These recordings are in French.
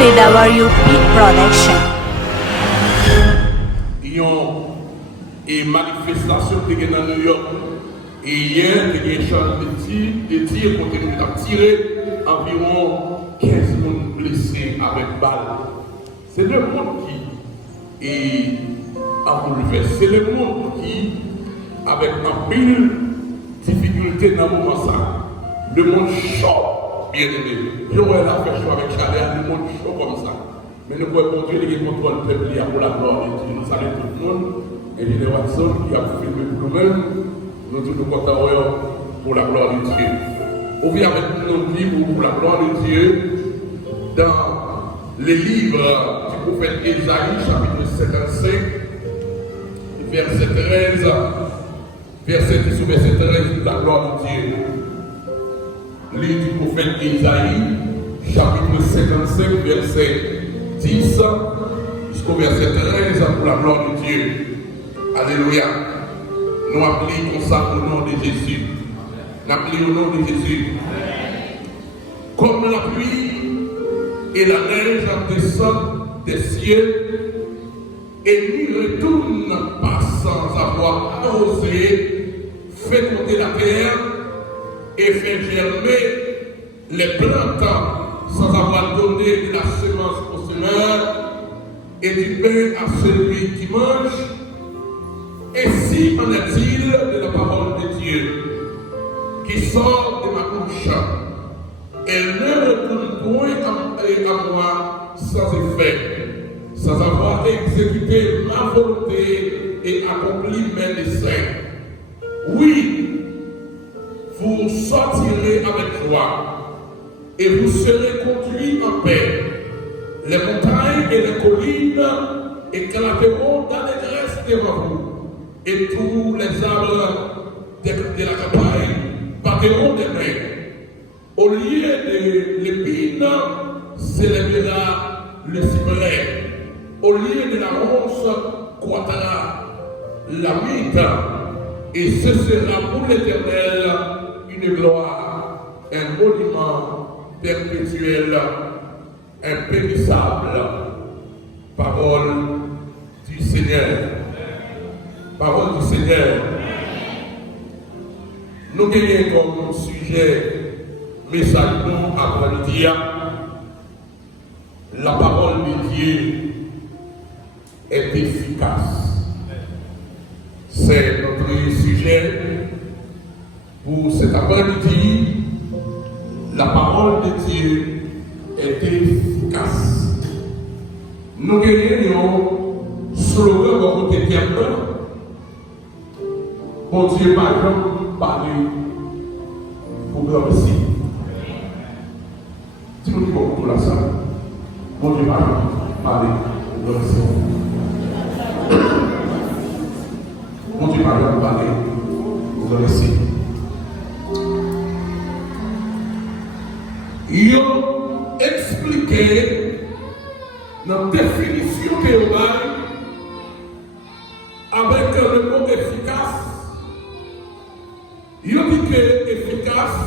WWP Production. Il y a une manifestation qui est dans New York. Et hier, il y a un échange de tirs pour tirer environ 15 personnes blessées avec balles. C'est le monde qui est en bouleversé. C'est le monde qui, avec un pile difficulté dans le moment ça, le monde chaud, bien aimé. Joël a fait chaud avec Chaleur, le monde chaud comme ça. Mais nous pouvons continuer les contrôles peuple pour la gloire de Dieu. Nous saluons tout le monde. Et les Watson qui a filmé pour nous-mêmes, nous tous nous comptons pour la gloire de Dieu. On vient avec nos livres pour la gloire de Dieu dans les livres du prophète Ésaïe, chapitre 55, verset 13, verset 10 ou verset 13, pour la gloire de Dieu. Livre du prophète Ésaïe, chapitre 55, verset 10 jusqu'au verset 13, pour la gloire de Dieu. Alléluia. Nous appelons comme ça au nom de Jésus. Nous appelons au nom de Jésus. Comme la pluie et la neige descendent des cieux et n'y retournent pas sans avoir arrosé, fécondé la terre et fait germer les plantes sans avoir donné de la semence au semeur et du pain à celui qui mange. Ainsi en est-il de la parole de Dieu qui sort de ma bouche. Elle ne retourne point à moi sans effet, sans avoir exécuté ma volonté et accompli mes desseins. Oui, vous sortirez avec joie et vous serez conduits en paix. Les montagnes et les collines éclateront d'allégresse devant vous. Et tous les arbres de la campagne battront des mains. Au lieu de l'épine s'élèvera le cyprès. Au lieu de la ronce croîtra la mythe. Et ce sera pour l'Éternel une gloire, un monument perpétuel, impérissable. Parole du Seigneur. Parole du Seigneur. Nous gagnons comme sujet, message nous après-midi, la parole de Dieu est efficace. C'est notre sujet pour cet après-midi. La parole de Dieu est efficace. Nous gagnons slogan au côté terme. Bon Dieu, par exemple, parler pour glorifier. Si nous disons pour la salle, bon Dieu, par exemple, parler pour glorifier. Bon Dieu, par exemple, parler pour glorifier. Ils ont expliqué notre définition théorique avec le mot efficace. Il dit que efficace,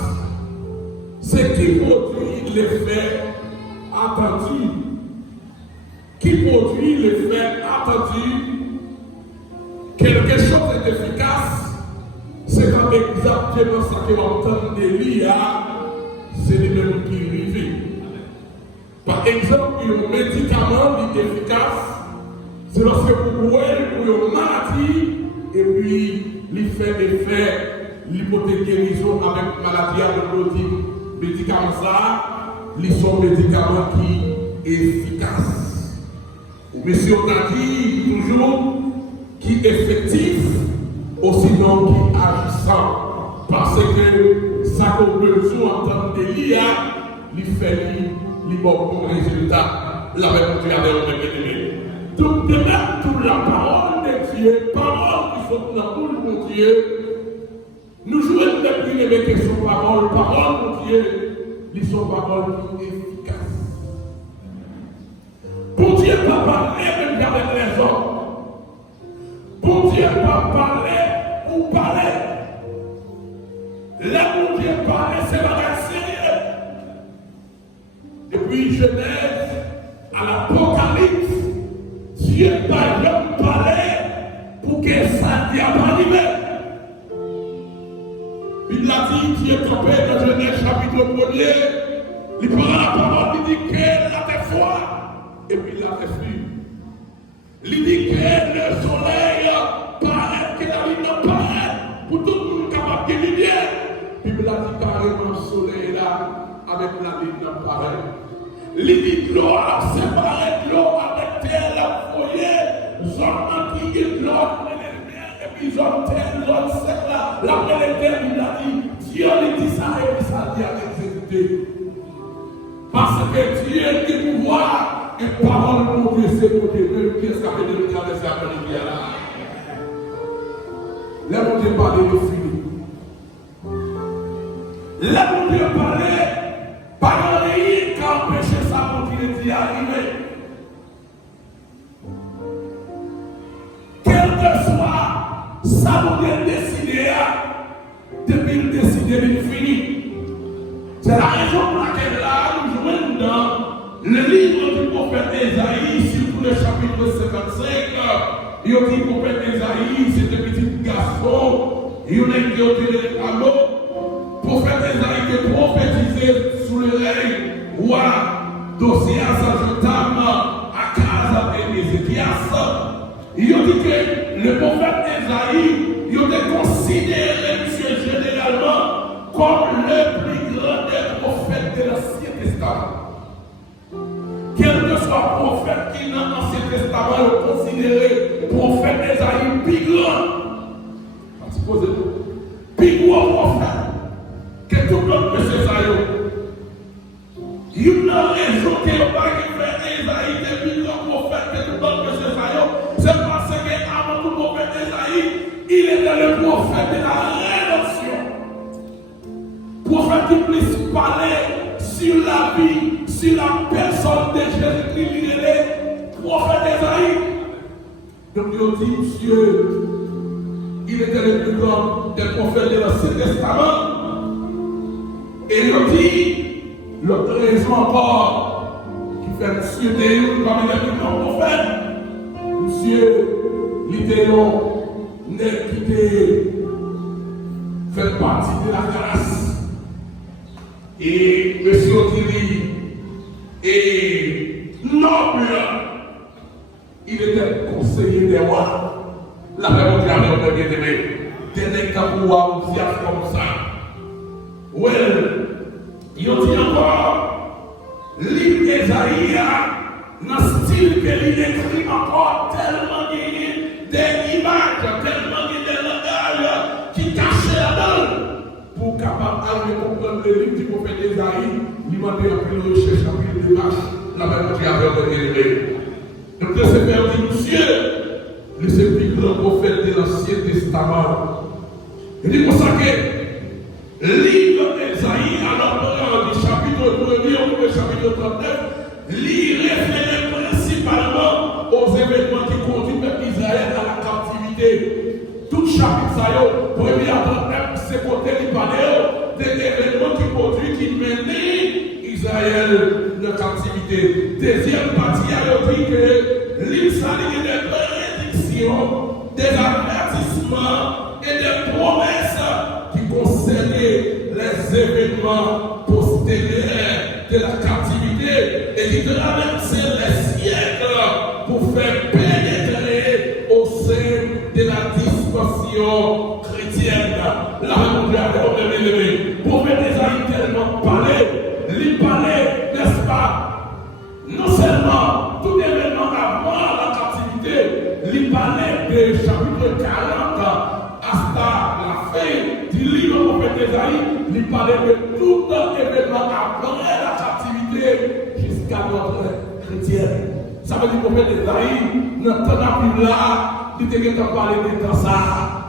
c'est qui produit l'effet attendu. Qui produit l'effet attendu. Quelque chose est efficace, c'est quand exactement ce que l'entend de l'IA, c'est le même qui arrive. Par exemple, un médicament est efficace, c'est lorsque vous voyez pour une maladie et puis il fait effet. L'hypothèque guérison avec maladie apoptotique, médicaments ça, ils sont médicaments qui efficaces. Monsieur on a dit toujours qui effectif, aussi donc qui agissant. Parce que ça qu'on peut en termes de l'IA, il fait les bons résultats. La même chose avec le même. Donc de même toute la parole de Dieu, parole qui sont dans la bouche de Dieu. Nous jouons depuis les questions parole de Dieu, ils sont paroles efficaces. Pour Dieu pas parler même avec les hommes. Pour Dieu pas parler ou parler. Là où Dieu parle, c'est la sérieux. Depuis Genèse à l'Apocalypse, Dieu n'a jamais parlé pour que ça n'y a pas arrivé. Il a dit, Dieu campé dans Genèse chapitre 1er, il prend la parole, il dit qu'elle a fait foi, et puis il a fait fuir. Il dit que le soleil paraît, que la lune paraît, pour tout le monde capable de lumière. Puis il a dit carrément le soleil là, avec la lune paraît. Il dit que l'eau a séparé de l'eau avec terre, la foyer, zone qui est de l'eau, et puis zone terre, zone sec là, la terre, il a dit, Dieu lui dit ça, et puis ça dit à exécuter. Parce que Dieu a le pouvoir. Et parole de mon Dieu, c'est mon Dieu. Même qui est-ce qui a fait de traverser après le bien là? Là, mon Dieu parlait de fini. Là, mon Dieu parlait, par rien qu'à empêcher ça continuer d'y arriver. Quel que soit ça, mon Dieu décidé, depuis le décidé, il finit. C'est la raison pour laquelle là, nous jouons dans le livre du prophète Esaïe, surtout le chapitre 55, il dit le prophète Esaïe, c'est un petit garçon, il y a qui ont tiré à l'eau. Le prophète Esaïe qui prophétisé sous le règne roi d'Osias à Jotam, à Akaz et Ézéchias. Il dit que le prophète Esaïe, il a considéré généralement comme le plus grand des prophètes de l'Ancien Testament. Quel que soit le prophète qui dans l'Ancien Testament est considéré prophète Esaïe plus grand. Supposez-vous, plus grand prophète que tout l'autre monsieur Esaïe. Il y a une raison qui n'a pas fait Esaïe de plus grand prophète que tout l'autre monsieur Esaïe. C'est parce qu'avant tout prophète Esaïe, il était le prophète de la rédemption. Prophète qui puisse parler sur la vie, sur la personne de Jésus-Christ, il est le prophète Esaïe. Donc il dit, Monsieur, il était le plus grand des prophètes de l'Ancien Testament. Et il dit, l'autre raison encore, qui fait Monsieur Théo parmi les plus grands prophètes, Monsieur Lidéon n'est quitté, fait partie de la grâce. Et M. Otili est noble. Il était conseiller des rois. La réponse à l'homme bien aimé. Tenez qu'à pouvoir vous dire comme ça. Oui, il dit encore, l'île d'Esaïe, dans le style que l'île écrit encore, tellement des images, tellement des langages qui cachent là-dedans. Pour capable de comprendre le livre du prophète Esaïe, il m'a dit un peu de recherche, un peu de démarche, la même qui avait été. Donc, le Seigneur dit, Monsieur, le plus grand prophète de l'Ancien Testament. Il dit pour ça que le livre d'Esaïe, alors du chapitre 1er au chapitre 39, il réfère principalement aux événements qui conduisent Israël à la captivité. Tout chapitre, ça y est, premier à 39, c'est côté du palais, des événements qui conduisent, qui mènent Israël de captivité. Deuxième partie, a dit que l'Israël des prédictions, des avertissements et des promesses qui concernaient les événements postérieurs de la captivité et qui traversaient les siècles pour faire pénétrer au sein de la discussion chrétienne. La réponse est élevée. Pour faire des aïeux tellement parler, il parlait, n'est-ce pas? Non seulement tout événement avant la captivité, il parlait de chapitre 40 hasta la fin du livre du prophète Esaïe, il parlait de tout événement après la captivité jusqu'à notre chrétienne. Ça veut dire que le prophète Esaïe, notre temps plus là, il était parlé de temps ça.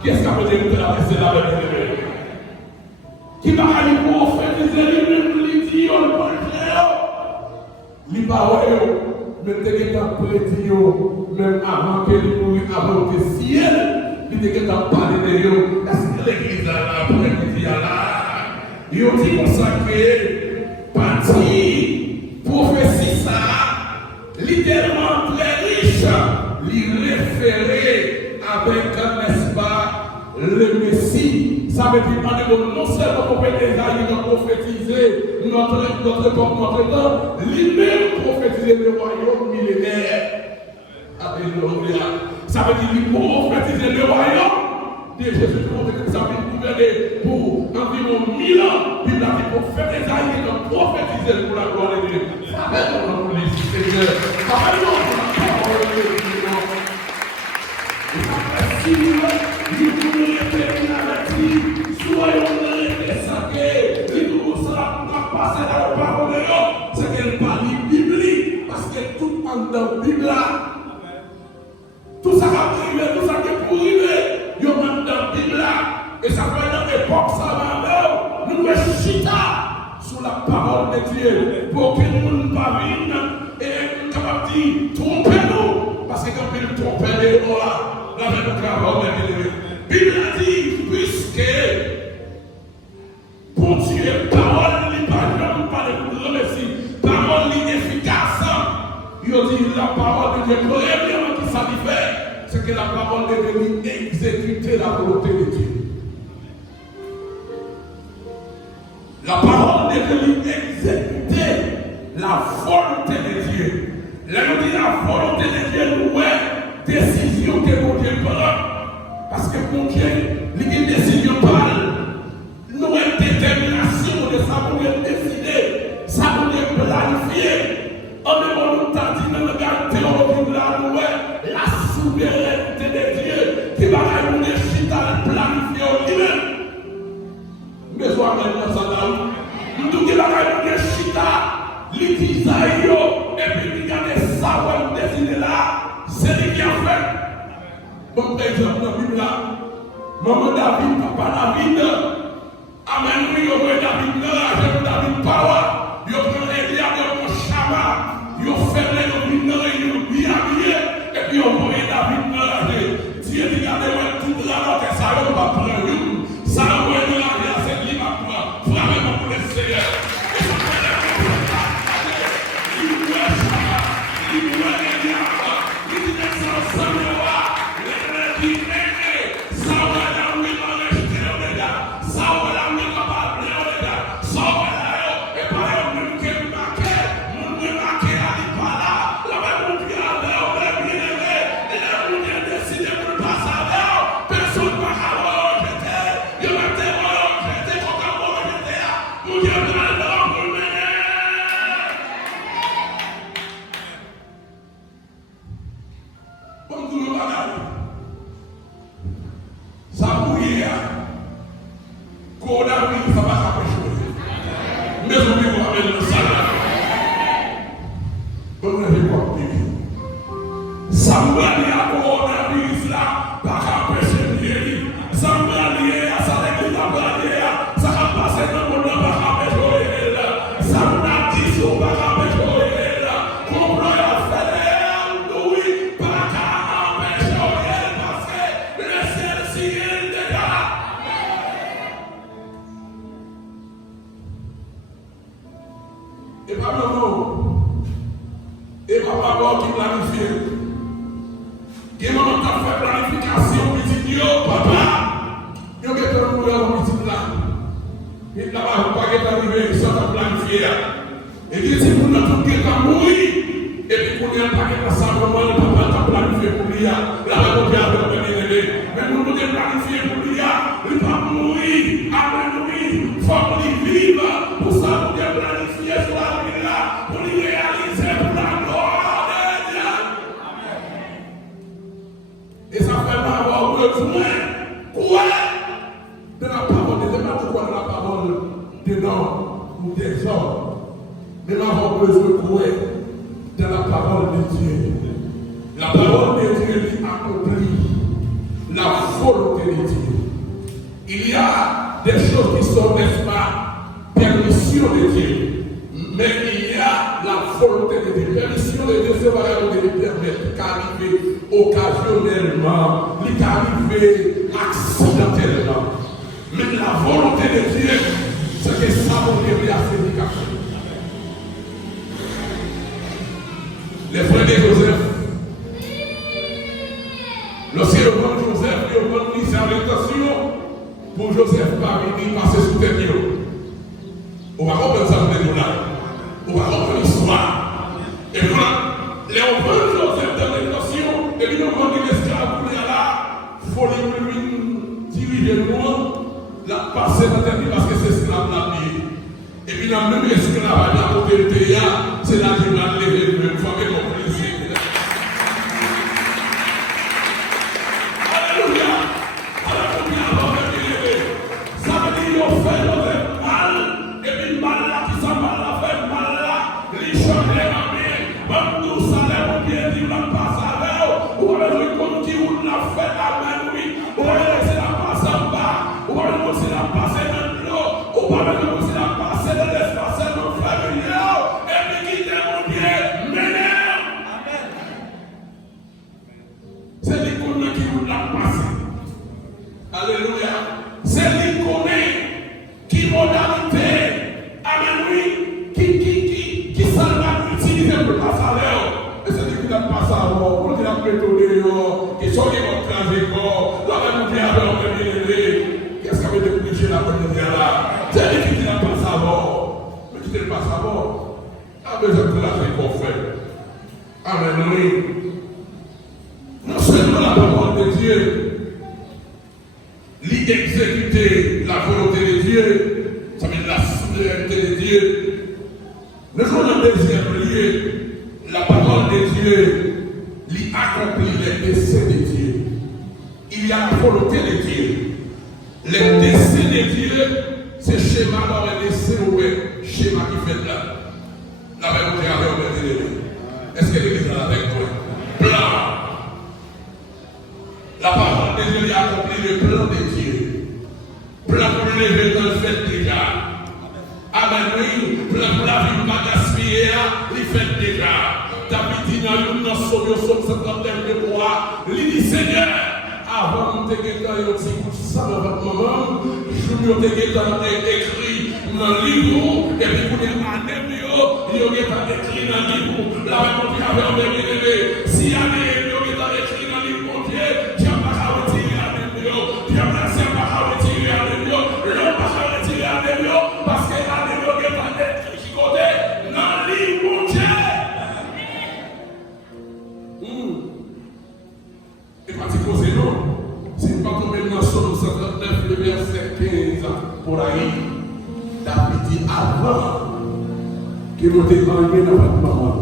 Qu'est-ce que ça veut dire que la personne là avec lui? Qui va aller pour faire des éléments, il dit, on le les paroles, mais tu as prédit, même avant que les mourir, avant que le ciel, il était parlé de eux. Est-ce que l'église a prédit là? Ils ont dit consacré, parti, prophétie ça, littéralement très riche, lui référer avec, n'est-ce pas, le Messie. Ça veut dire, non seulement qu'on peut déjà prophétiser notre temps, lui-même prophétiser le royaume millénaire. Alléluia. Ça veut dire, lui prophétiser le royaume de Jésus-Christ. Ça veut dire gouverner pour environ 1000 ans. Puis il a dit, prophète Esaïe, il a prophétisé pour la gloire de Dieu. Ça veut dire, pour les Seigneur. Ça veut dire, pour la parole de Dieu. Si nous voulons terminer avec lui, soyons les sacrés, et nous serons passer dans la parole de Dieu, c'est qu'elle parle de Bible, parce que tout en dans la Bible, tout ça va arriver, tout ça qui est pour arriver, il y a même dans la Bible, et ça va être dans l'époque, ça va nous devons chita sur la parole de Dieu, pour que nous ne pas venir et nous capables de dire, trompez-nous, parce que quand nous trompons, la même parole de Dieu. Bible a dit, puisque pour Dieu, parole n'est pas de remercier, parole est efficace. Il dit la parole de Dieu, premièrement qui s'avère, c'est que la parole est venue exécuter la volonté de Dieu. La parole est venue exécuter la volonté de Dieu. Là, nous dit la volonté de Dieu, nous décision que mon Dieu prend. Parce que mon Dieu, il y a une décision parle. Nous avons une détermination de ça pour décider, ça pour planifier. En même temps, nous avons dit dans le regard théologique là, nous la souveraineté de Dieu qui va nous décider de planifier lui-même. Mais soit même ça là, nous avons dit qu'il va nous décider, l'utiliser et puis regarder ça pour décider là. C'est lui qui a fait. Bon, par exemple, dans la Bible, maman David, papa David, amen, oui, on voit David là, j'aime David Power, il prend Eliab, il prend Shama, il fait les David là, il bien habillé, et puis on voit David là, Dieu dit, regardez, tout la note, ça va pas prendre, ça va prendre la vie, c'est lui qui va prendre, vraiment pour le Seigneur. Et ça fait la vie, il voit Shama, il voit Eliab, il dit, ça va occasionnellement, il est arrivé accidentellement. Mais la volonté de Dieu, c'est que ça va devenir assez efficace. Les frères de Joseph, lorsque le bon Joseph, le bon ministère à l'intention, pour Joseph, pas venir passer sous tête. On va comprendre ça pour là. On va comprendre l'histoire. Et voilà, les enfants de Joseph dans l'intention, et puis nous avons dit l'esclave pour là, il faut lui diriger le monde, la passer dans la vie parce que c'est esclave la vie. Et puis dans le même esclave, la côté de théâtre, c'est là qu'il va lever le même. Il faut que vous compreniez. Non seulement la parole de Dieu, exécuter la volonté de Dieu, ça veut dire la souveraineté de Dieu. Mais qu'on a deuxième lieu, la parole de Dieu, lui accomplit les desseins de Dieu. Il y a la volonté de Dieu. Les desseins de Dieu, c'est schéma dans les desseins, schéma qui fait là. La même chose avec vous. Est-ce que l'Église est avec toi? Plan. La parole de Dieu a accompli le plan de Dieu. Plan pour lever dans le fait déjà. Amen, oui. Plan pour la vie, pas gaspiller, il fait déjà. David dit dans le Somme 59 de bois, il dit Seigneur, avant de te guetter, il y a un petit coup de sang dans votre maman, je me suis écrit dans le livre, et puis vous avez un il y a écrit dans le livre, la même chose avait enlevé. Si il y a écrit dans le livre, mon Dieu, tu n'as pas retiré à l'émio, tu n'as pas retiré à l'émio, l'homme n'a pas retiré à l'émio, parce que à l'émio, il y a pas écrit qui côté dans le livre, mon Dieu. Et pas de cause, non. C'est pas tombé dans Somme 59, le verset 15, pour aller. David dit avant que vous êtes marié dans votre maman.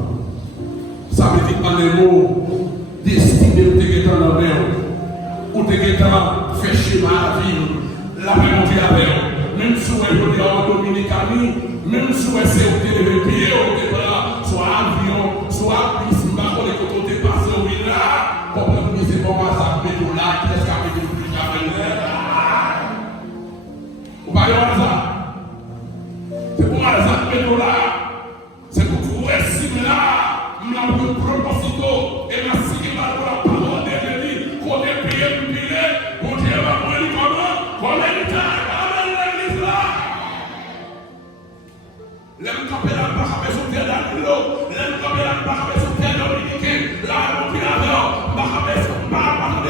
Ça veut dire par les mots destiné de te dans la mer, ou te fait schéma à vivre, la même vie avec même si vous êtes en Dominicanie, même si vous êtes au pied, soit avion, soit bus, pas les côtés passés au village, pour que vous disiez bon, ça fait tout là, qu'est-ce qu'à fait tout là? Vous voyez ça? C'est pour moi, ça fait tout là. C'est pour vous estimer là, nous proposito et ma sigma pour la parole de Dieu, qu'on est payé pour payer, pour Dieu va mourir comment il est avec l'église là. L'aime camper la barre avec son terre d'Anilo, l'aime camper la barre avec son terre dominicain, la remplir alors, barre avec son barre avec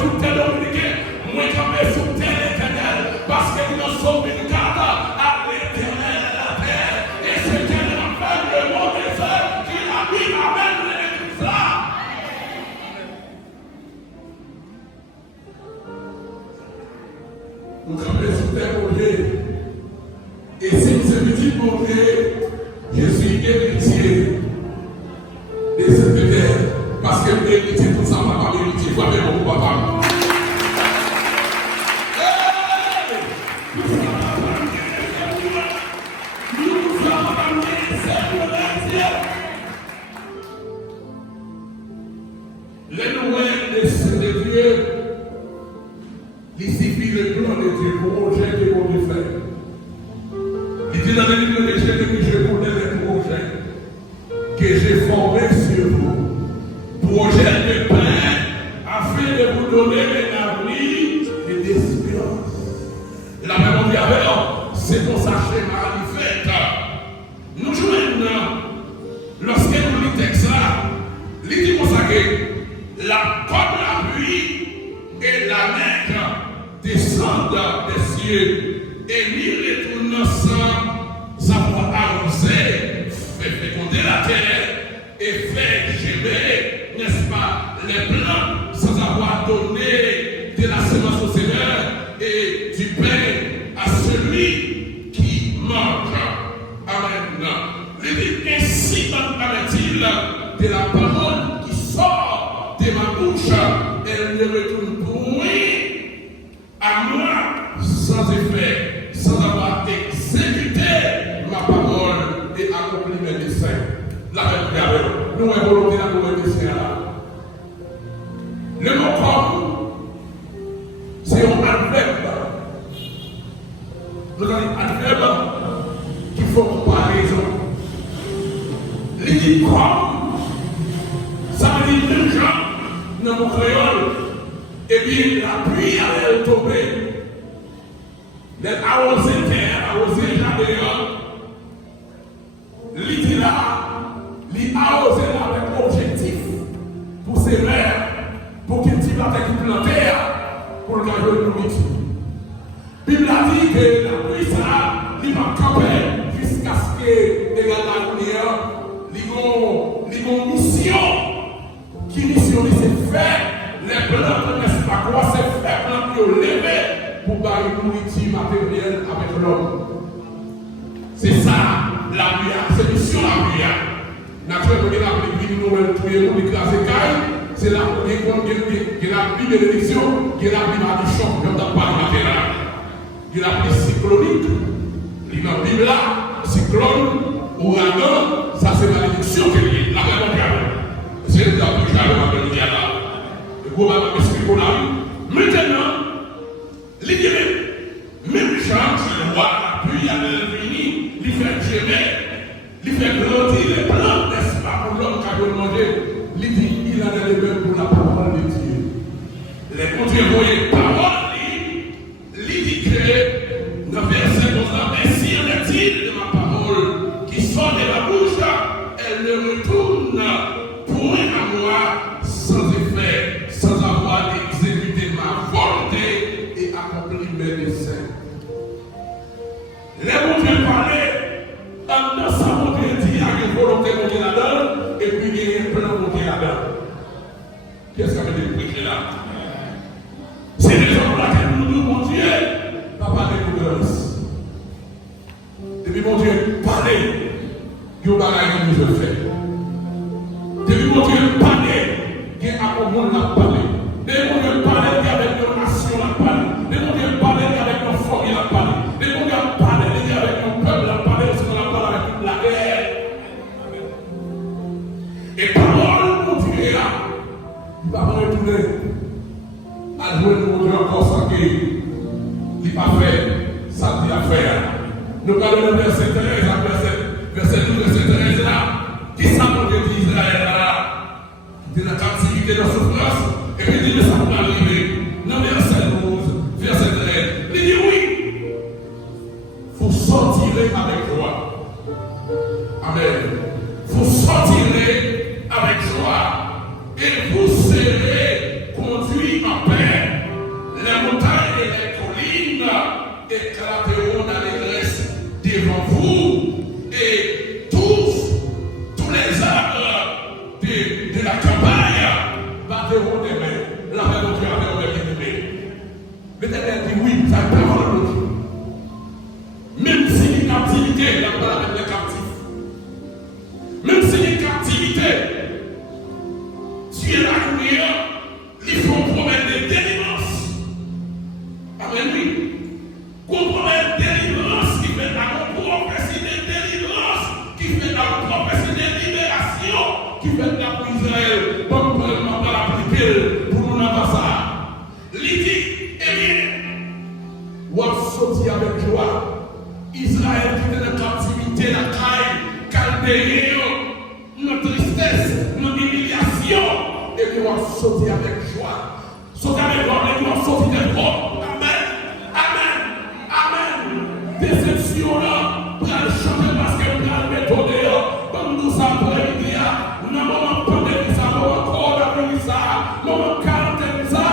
son terre dominicain, moi camper son terre éternelle, parce que nous sommes une carte à l'éternel. Nous sommes sous terre, mon Dieu. Et si nous sommes petits, mon Dieu, je suis héritier de cette terre. Parce que nous héritier tout ça, ma famille héritier. Vous avez mon papa. Les nouvelles desseins de Dieu, il suffit le plan de Dieu pour projet que vous voulez faire. Il dit dans le livre de Jérémie, je connais les projets que j'ai formés sur vous. Projet de paix afin de vous donner un avenir et d'espérance. La même dit avec c'est pour ça schéma fait. Nous jouons terre et fait gérer, n'est-ce pas, les blancs sans avoir donné de la semence au Seigneur et du pain à celui qui mange. Amen. Il dit ainsi il de la parole qui sort de ma bouche, elle ne retourne point à moi sans effet, sans avoir exécuté ma parole et accompli mes desseins. La même nous avons volonté d'accomplir mes desseins là. Le mot comme, c'est un adverbe. Nous avons un adverbe qui faut comparaison. Il dit comme, ça veut dire même gens dans mon créole, et bien la pluie allait tomber. Les arrosés terre, arrosés jardin, il dit là, il arrosé avec objectif pour ses mères, pour qu'il tire la terre qui plante pour le garder de nourriture. La Bible a dit que la pluie ça, il va camper jusqu'à ce que les gars ils ont une mission. Qui mission c'est faire les plantes, n'est-ce pas quoi, c'est faire plantes qui ont levé pour faire une nourriture matérielle avec l'homme. C'est ça la pluie, c'est mission la pluie. Naturellement, il y a la pluie, nous avons trouvé une classe de caille, c'est là où il y a la pluie de l'élection, il y a la pluie de choc, il n'y a pas de matériel. Il y a la pluie cyclonique, il y a la Bible là, cyclone, ouragan, ça c'est la malédiction qu'il y a, la même mondiale. C'est la pluie qui a la mondiale là. Le gouvernement m'explique pour la vie. Maintenant, l'idée même chance, le roi, la pluie, il y a le venir, il fait gérer, il fait grandir les plantes, n'est-ce pas, pour l'homme qui a demandé. Il dit, il a les mêmes pour la parole de Dieu. Les conditions voyez parole, il dit que, dans le verset 11, ainsi en est-il de ma parole qui sort de la bouche, elle ne retourne point à moi sans effet, sans avoir exécuté ma volonté et accompli mes desseins. Les bons Dieu parlaient, dans sa volonté, il y a une volonté montée là-dedans, et puis il y a un plan monté là-dedans. Qu'est-ce que ça veut dire prêcher là? C'est les gens pour laquelle nous disons, mon Dieu, papa de grâce. Depuis mon Dieu, parlez, il y a un bagage que nous fait. Depuis mon Dieu, parlez, il y a un monde à parler. Depuis mon Dieu, parlez, il y a avec nos nations à parler. Depuis mon Dieu, parlez, il y a avec nos forêts à parler. Depuis mon Dieu, parlez, il y a avec nos peuples à parler, parce qu'on a parlé avec toute la guerre. Et parole, mon Dieu est là. Il va pas retourner à jouer mon Dieu encore sans qu'il n'ait pas fait ça qu'il a fait. Nous parlons de verset 13, verset 12, verset 13 là. Qui ça mon Dieu d'Israël là? De la captivité, de la souffrance. Et puis il dit, mais ça va arriver. Non, verset 12, verset 13. Il dit oui. Vous sortirez avec joie. Amen. Vous sortirez avec joie. Et vous serez conduits en paix. Les montagnes et les collines éclateront d'allégresse devant vous. Et tous les arbres de la campagne battront des mains. La main de Dieu battront des mains. L'Éternel dit oui, ça est parole de Dieu. Même si les captivités, la parole avec les captifs. Même si les captivités, Dieu l'a créé, il faut promettre des délivrances. Amen, oui. Qu'on promet délivrance qui fait la prophétie de délivrance, qui fait la prophétie de libération, qui fait la pour Israël. Donc, on ne pas l'appliquer pour nous n'avoir ça. Il dit, eh bien, on sorti avec joie. Israël qui était dans la captivité, la caille, Chaldéen, notre tristesse, notre humiliation, et puis on sorti avec joie. Sorti avec joie, et puis on sorti de joie. Amen. Amen. Amen. Déception là, pour aller chanter parce que pour aller mettre dehors, comme nous ça pour les médias, nous n'avons pas de ça, nous avons encore d'après ça, nous avons 40 ça,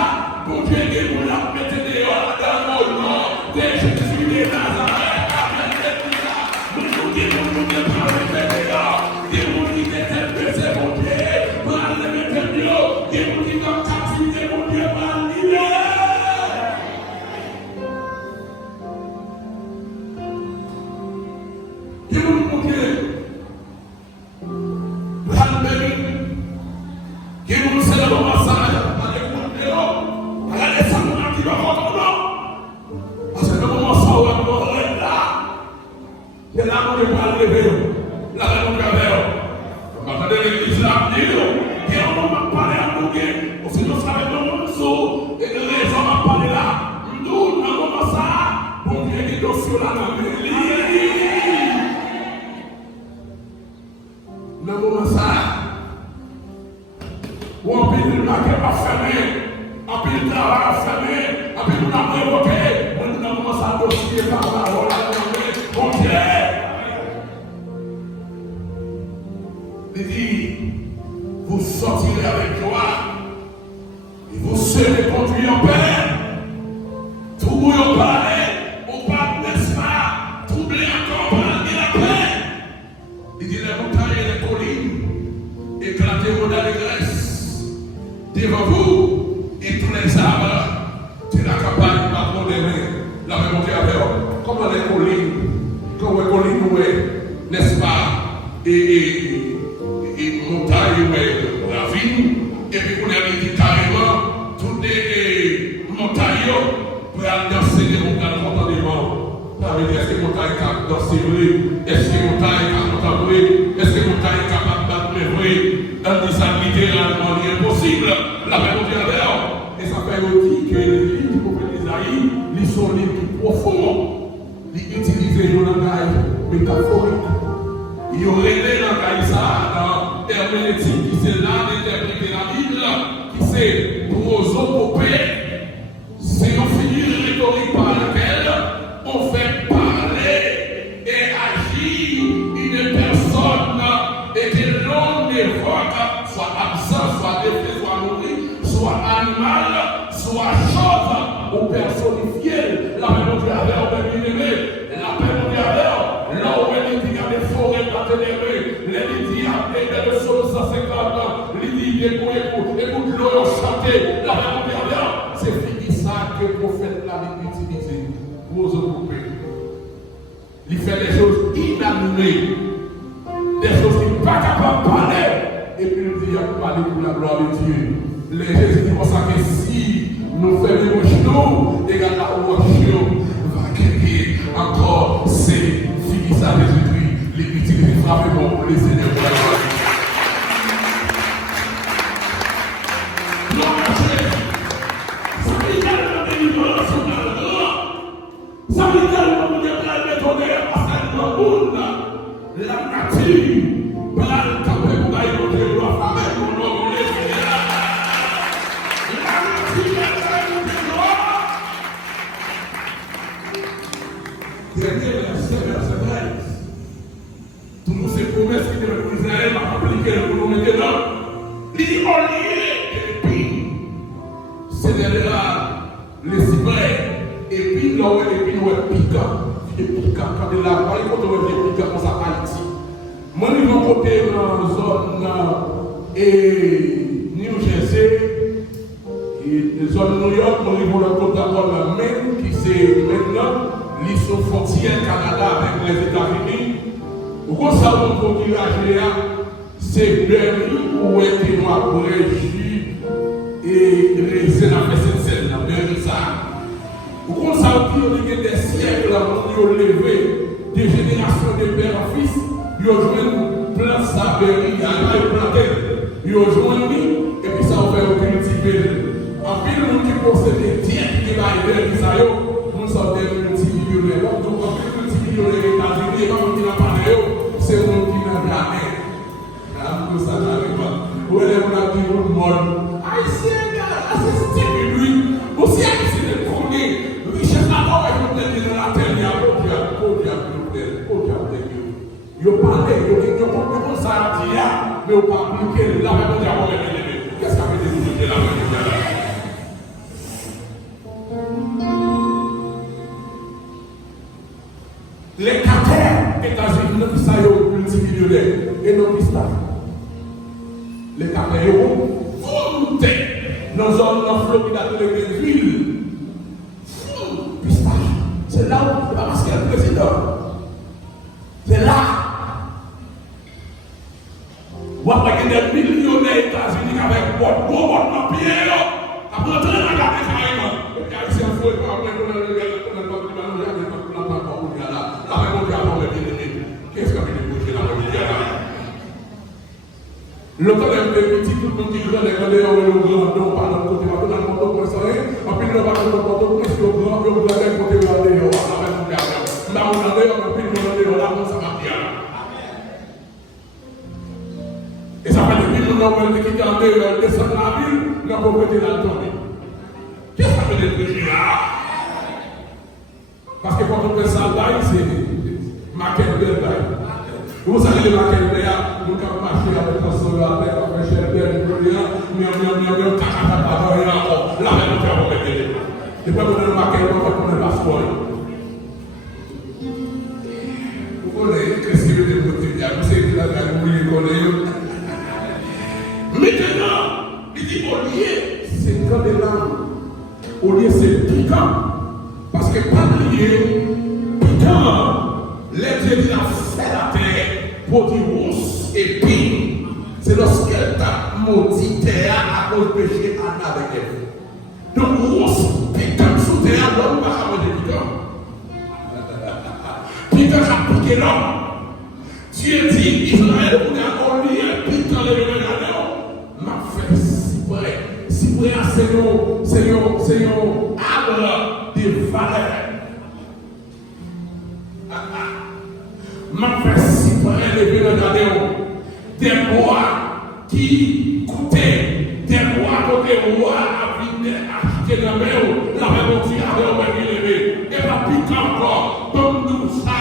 pour Dieu qui nous l'a mis dehors dans le nom de Jésus de Nazareth. Amen. Nous nous disons, nous ne parlons pas dehors, La raison de on va attendre l'église là, et on va parler à nous, sinon ça va être un morceau, et les gens vont parler là. Nous, dans le moment ça, on vient de dossier là dans l'église. Dans le moment ça, où on peut le marquer pas fermé, on peut le travail fermé, on peut le marquer bloqué, on dans le moment ça, dossier par parole, on Dieu. Il dit, vous sortirez avec joie et vous serez conduits en paix. Tout le monde parle, on parle, n'est-ce pas? Troublé encore, et la paix. Il dit, les montagnes et les collines éclateront d'allégresse devant vous et tous les arbres de la campagne battront des mains. La même montée avec eux. Comment les collines, n'est-ce pas? Et montagne, ravine, et puis on a dit carrément, toutes les montagnes, pour aller danser des montagnes contentement. Ça veut dire, est-ce que les montagnes sont danser vrai? Est-ce que les montagnes sont contentes vrai? Est-ce que les montagnes sont capables de battre vrai? On dit ça littéralement, c'est impossible. La même chose et ça fait aussi que les livres du prophète Isaïe, ils sont des livres profonds, ils utilisent un langage métaphorique. Il y aurait des langages dans l'herméneutique qui c'est là d'interpréter la Bible, qui c'est prosopopée, c'est une figure rhétorique par laquelle on fait parler et agir une personne et que l'on évoque, soit absent, soit défait, soit nourri, soit animal, soit chose ou personnifié. La même chose avec on bien aimé, la même chose avec là où elle dit qu'il y a des forêts ténébreuses, les dit et le sol 150 ans, les dit écoute l'eau chanter, la même chose c'est fini ça que le prophète l'a utilisé pour vous occuper. Il fait des choses inanimées, des choses qui ne sont pas capables de parler, et puis il dit il y a parlé pour la gloire de Dieu. Les Jésus dit pour ça que si nous faisons le genou, et regarde la genou va gagner encore c'est fini ça Jésus-Christ, les petits qui frappent pour les Seigneurs. Ça veut dire que nous devons mettre parce que le monde, la nature, par le capé pour aller côté de la femme, pour nous voler. La nature est côté de l'eau. Dernier verset 13. Toutes ces promesses qui devaient Israël appliquer pour nous mettre dedans. Il dit on et puis c'est derrière les cyprès. Et puis là où et puis nous est piquant quand il a parlé quand on est piquant comme ça Haïti. Moi je vais côté dans la zone et New Jersey et zone New York, nous vivons le côté d'accord même qui c'est maintenant les sont frontières Canada avec les États-Unis. Pourquoi ça on continue à gérer c'est Berry où est noir pour régi et les fait la Berry ça. Vous constatez qu'il y a des siècles où ils ont levé des générations de pères en fils, ils ont joué une place à Berry, ils ont planté, ils ont joué et puis ça a fait cultiver. En plus, nous qui possédons des tiers qui va aider Israël, nous sommes des multimillionnaires. Donc, en plus, multimillionnaires aux États-Unis, et pas qui n'a pas c'est nous qui n'a jamais. Nous ça n'arrive pas. Où est-ce qu'on a dit au monde? Haïtien, c'est stupide, lui. Aussi, Haïtien est le premier. Richesse là-bas, il faut tenir dans la terre, il y a il parle, il comprend ça, mais on ne peut pas appliquer la même chose. Qu'est-ce qu'a fait des la même les caractères États-Unis, ça y est, multimillionnaires, et non l'islam. Les caractères volonté dans la zone de Floride, dans les villes. C'est là où c'est pas parce qu'il y a le président. C'est là. Où après qu'il y a des millionnaires États-Unis avec votre dans pied, après entrer dans la garde carrément. Et puis ici, il faut après qu'on a le qu'est-ce qu'on a fait de bouger là? L'autre est petit, tout le monde dit grand, les grands, le grand, non, pas dans le côté, pas dans le côté, pour ça, en plus, on va dans le côté, pour si on grand, on va dans le côté, on va dans le côté, on va dans le côté, ça va bien. Et ça fait depuis que nous avons été quittés en dehors, descendre la ville, nous avons été dans le tomber. Qu'est-ce que ça veut dire de là? Parce que quand on fait ça, là, c'est maquette de là. Vous savez, les maquettes de là, nous avons marché avec un sol à terre, avec un chef de l'Orient, mais on a un cacata, là, on va mettre les deux. Et puis, on a une maquette, on va mettre le passeport. Vous connaissez, qu'est-ce que veut dire pour dire? Vous savez, vous connaissez. Maintenant, il dit au lieu, c'est quand des langues. Au lieu, c'est piquant. Parce que pas lié, piquant, les dieux a fait la terre pour dire rousse et pire. C'est lorsqu'elle t'a maudit terre à cause du péché avec elle. Donc, rousse, piquant sous terre, l'homme va pas manger piquant. Piquant a piqué l'homme. Dieu dit, Israël, au lieu, piquant les regards. Si vous c'est un arbre de valeur. Ma fait si vous les regarder des bois qui coûtaient, des bois côté roi à venir acheter la mer, la remonter avec levé. Et pas piquer encore, comme nous ça,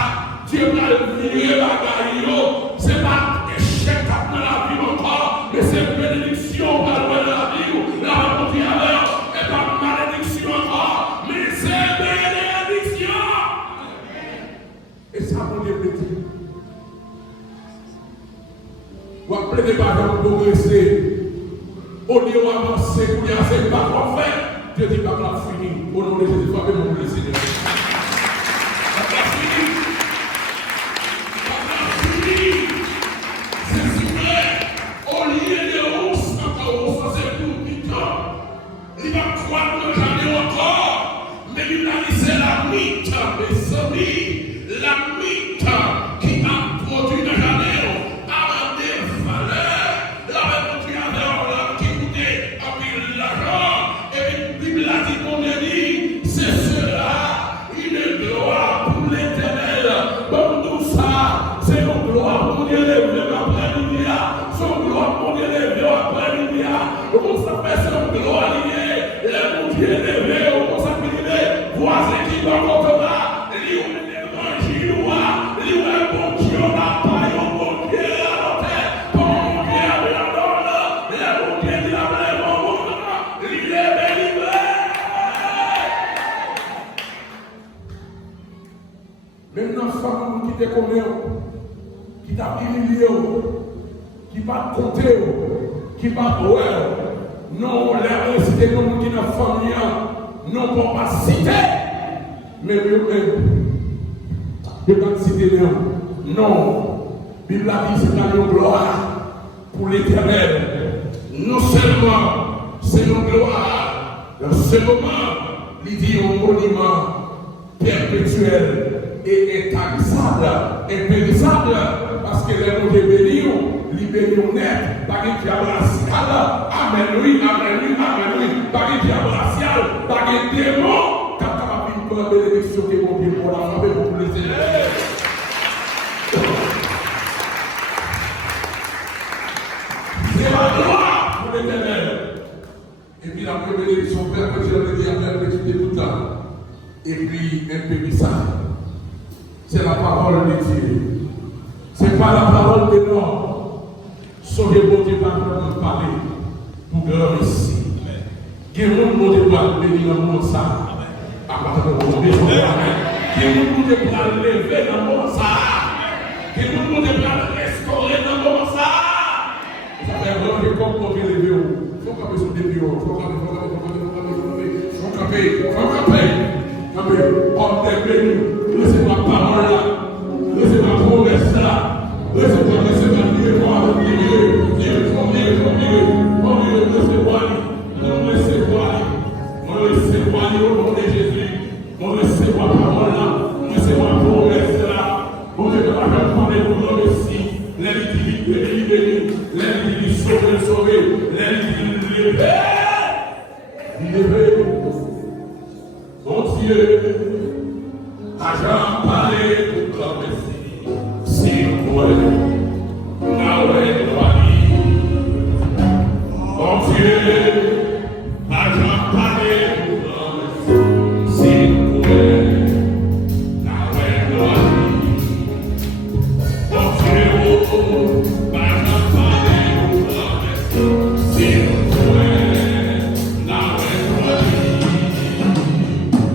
Dieu va virer la gaillot, c'est pas échec dans la vie encore, mais c'est bénédiction dans la vie. Vous appelez des bagages pour progresser. Au lieu d'avancer, pour y aller, pas quoi faire. Dieu dit pas la fini. Au nom de Jésus, pas que mon Seigneur. Pas fini. Pas fini. C'est si vrai. Au lieu de rousse, encore c'est tout piquant. Il va croire que j'en ai encore. Mais il a dit c'est la mythe, mes amis. La mythe qui a produit de Janeiro. Qui t'a humilié, qui va compter, qui va louer, non, les récités non qui n'a famille, non pour pas citer, mais eux-mêmes, de pas citer non. Bible a dit c'est la gloire pour l'éternel. Non seulement c'est une gloire, dans ce moment, il dit un monument perpétuel. Et intarissable, impérissable, parce que les mots de bénion, libénion net, pas de diable racial, amen oui, pas de diable racial, pas de démon, quand tu as une bonne bénédiction qui est mon Dieu pour la femme et pour les élèves. C'est la gloire pour l'éternel. Et puis la première bénédiction, Père, que je l'ai dit à perpétuité tout le temps. Et puis impérissable. C'est la parole de Dieu. Ce n'est pas la parole de l'homme. Sauvez mon Dieu par nous parler pour glorifier. Que nous nous devons bénir dans le monde ça. À partir de mon Dieu, que nous devons lever dans le monde ça. Que nous devons restaurer dans le monde ça. Ça fait vraiment comme pour lever. Il faut camper sur des bureaux. Il faut camper. Homme de béni. Laissez ma parole là, laissez ma promesse là, laissez-moi au nom de Jésus, on laissez-moi parole là, laissez-moi promesse là, on ne peut pas faire prendre pour nous aussi, les bénis, les sauver, les lever. Mon Dieu, agent parler pour la merci. Si vous voulez, Naoué Noali. Mon Dieu, agent parler pour la merci. Si vous voulez, Naoué Noali. Mon Dieu, agent parler pour la merci. Si vous voulez, Naoué Noali.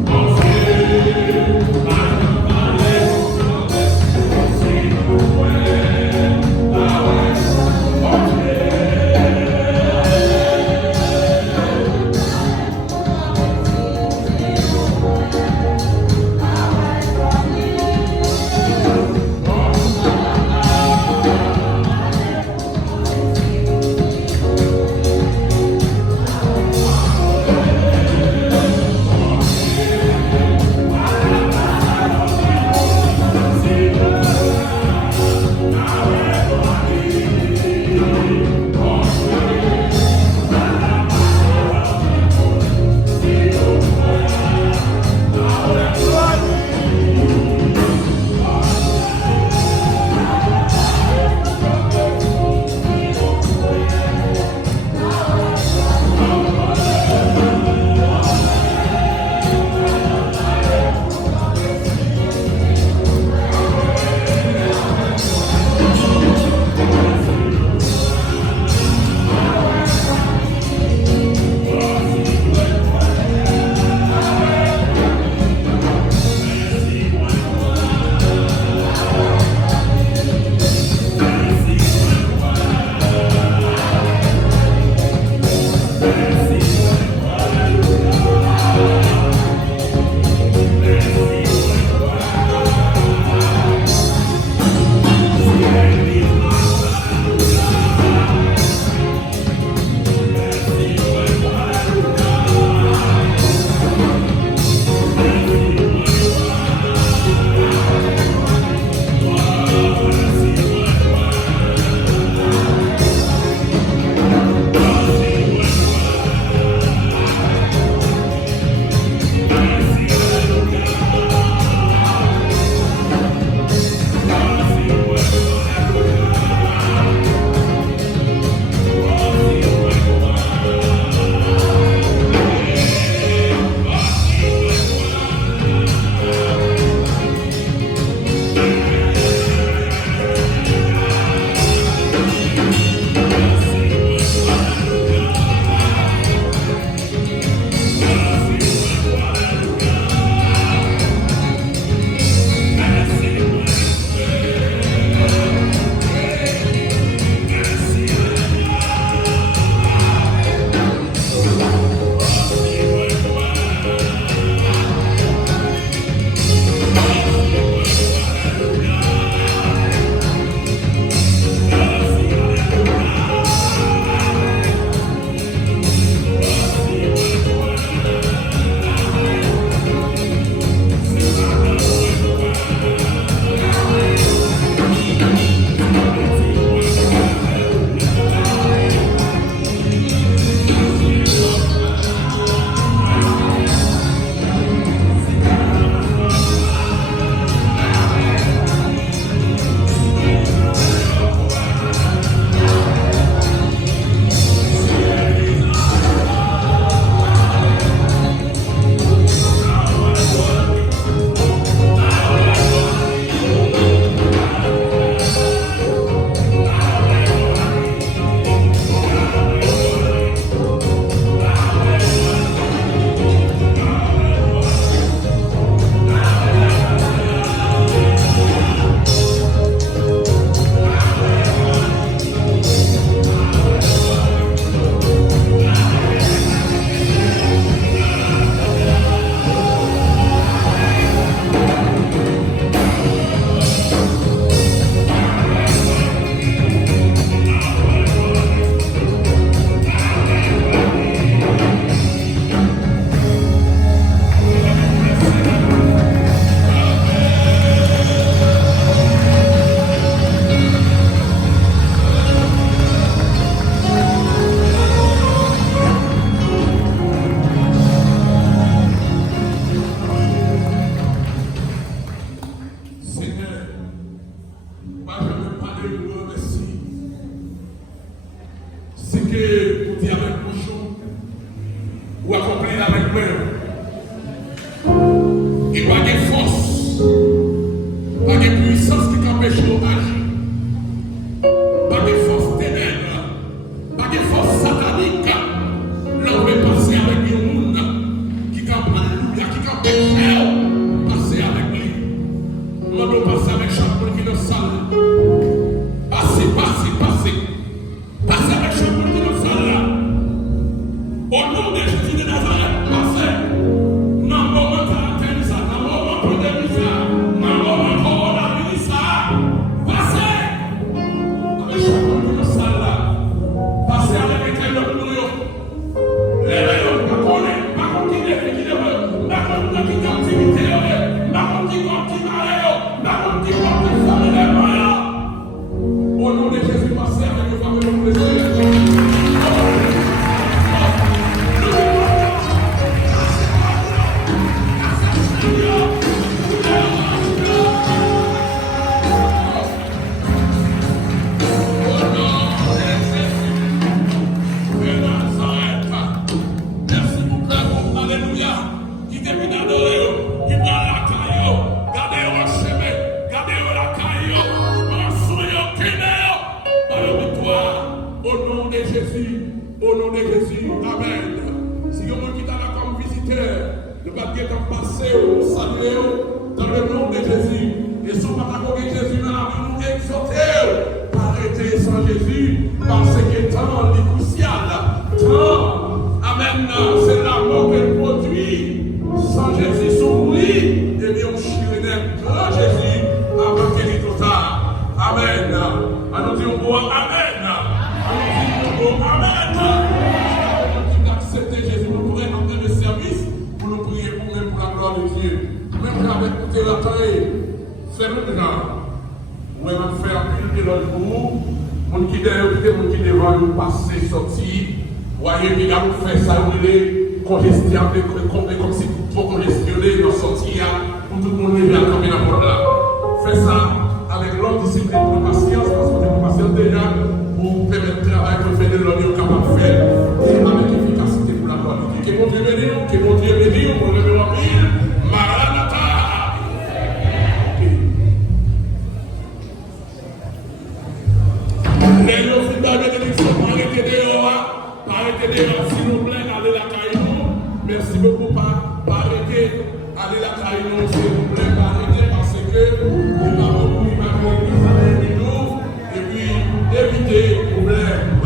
Mon Dieu, nom de Jésus, passez avec le fameux nom de Jésus. Au nom de Jésus, Amen. Si vous qui est là comme visiteur, ne pas dire qu'à passer ou saluer dans le nom de Jésus. Et si vous n'avez pas Jésus dans la vie, nous exhortez à arrêter sans Jésus, parce que tant est crucial. Tant, Amen, c'est la mort qu'elle produit. Sans Jésus, s'oublie, et bien on chire dans Jésus avant qu'il est trop tard. Amen. Alors nous disons Amen. Amen. Nous accepter Jésus, nous pourrions entrer le service pour nous prier pour nous pour la gloire de Dieu. Même avec écouté la taille, c'est le grand. Nous allons faire pile de l'autre bout. Mon qui derrière, mon qui devant, nous passer, sortir. Voyez, il a fait ça, il est congestionné, comme si tout congestionné, nous sortir pour tout le monde lever à camper la porte là. Fais ça avec l'ordre discipline pour la patience, parce que la patience déjà. Pour permettre le travail que fait de l'homme capable de faire et avec efficacité pour la gloire de Dieu. Que mon Dieu bénisse, que mon Dieu bénisse, pour le numéro 1000, Maranatha. Les gens de la bénédiction, arrêtez dehors, s'il vous plaît, allez la caillou. Merci beaucoup, arrêtez, allez la caillou, s'il vous plaît, arrêtez, parce que il m'a beaucoup, il m'a beaucoup, et puis évitez les problèmes.